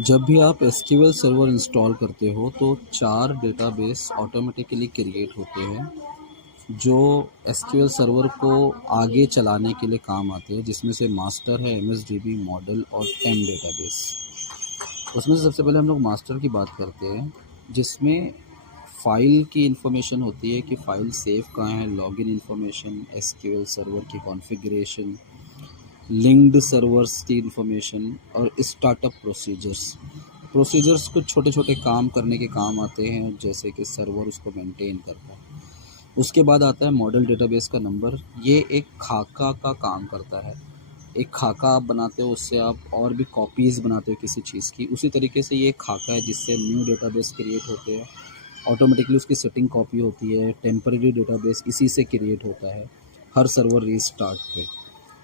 जब भी आप एसक्यूएल सर्वर इंस्टॉल करते हो तो 4 डेटाबेस ऑटोमेटिकली क्रिएट होते हैं जो एसक्यूएल सर्वर को आगे चलाने के लिए काम आते हैं, जिसमें से मास्टर है, एमएसडीबी, मॉडल और टेम डेटाबेस। उसमें से सबसे पहले हम लोग मास्टर की बात करते हैं, जिसमें फ़ाइल की इन्फॉर्मेशन होती है कि फ़ाइल सेव कहाँ है, लॉगिन इन्फॉर्मेशन, एसक्यूएल सर्वर की कॉन्फ़िगरेशन, लिंक्ड सर्वर्स की इन्फॉर्मेशन और स्टार्टअप प्रोसीजर्स कुछ छोटे छोटे काम करने के काम आते हैं, जैसे कि सर्वर उसको मेंटेन करता है। उसके बाद आता है मॉडल डेटाबेस का नंबर। ये एक खाका का काम करता है। एक खाका आप बनाते हो, उससे आप और भी कॉपीज़ बनाते हो किसी चीज़ की। उसी तरीके से ये एक खाका है जिससे न्यू डेटाबेस क्रिएट होते हैं। ऑटोमेटिकली उसकी सेटिंग कॉपी होती है। टेम्परेरी डेटाबेस इसी से क्रिएट होता है हर सर्वर रीस्टार्ट पे।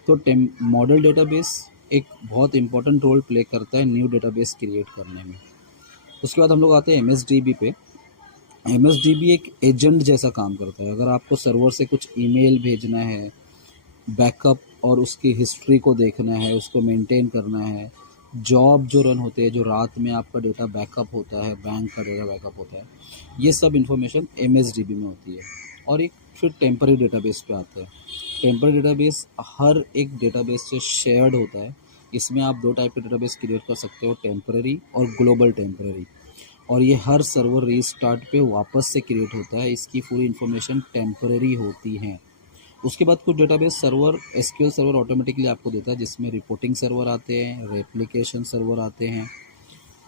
तो मॉडल डेटाबेस एक बहुत इंपॉर्टेंट रोल प्ले करता है न्यू डेटाबेस क्रिएट करने में। उसके बाद हम लोग आते हैं एमएसडीबी पे। एमएसडीबी एक एजेंट जैसा काम करता है। अगर आपको सर्वर से कुछ ईमेल भेजना है, बैकअप और उसकी हिस्ट्री को देखना है, उसको मेंटेन करना है, जॉब जो रन होते हैं, जो रात में आपका डेटा बैकअप होता है, बैंक का डेटा बैकअप होता है, ये सब इन्फॉर्मेशन एमएसडीबी में होती है। और एक फिर टेम्पररी डेटाबेस पे आते हैं। टेम्पररी डेटाबेस हर एक डेटाबेस से शेयर्ड होता है। इसमें आप 2 टाइप के डेटाबेस क्रिएट कर सकते हो, टेम्पररी और ग्लोबल टेम्पररी। और ये हर सर्वर रीस्टार्ट पे वापस से क्रिएट होता है। इसकी पूरी इन्फॉर्मेशन टेम्पररी होती है। उसके बाद कुछ database server SQL server automatically आपको देता है, जिसमें रिपोर्टिंग सर्वर आते हैं, रेप्लिकेशन सर्वर आते हैं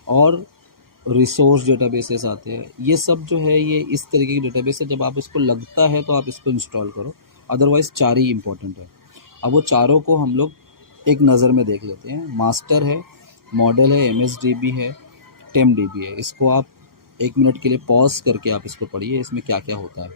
और रिसोर्स डेटाबेसेस आते हैं। ये सब जो है ये इस तरीके की डेटाबेस है। जब आप इसको लगता है तो आप इसको इंस्टॉल करो, अदरवाइज़ 4 ही इंपॉर्टेंट है। अब वो चारों को हम लोग एक नज़र में देख लेते हैं। मास्टर है, मॉडल है, एमएसडीबी है, टेमडीबी है। इसको आप 1 मिनट के लिए पॉज करके आप इसको पढ़िए, इसमें क्या क्या होता है।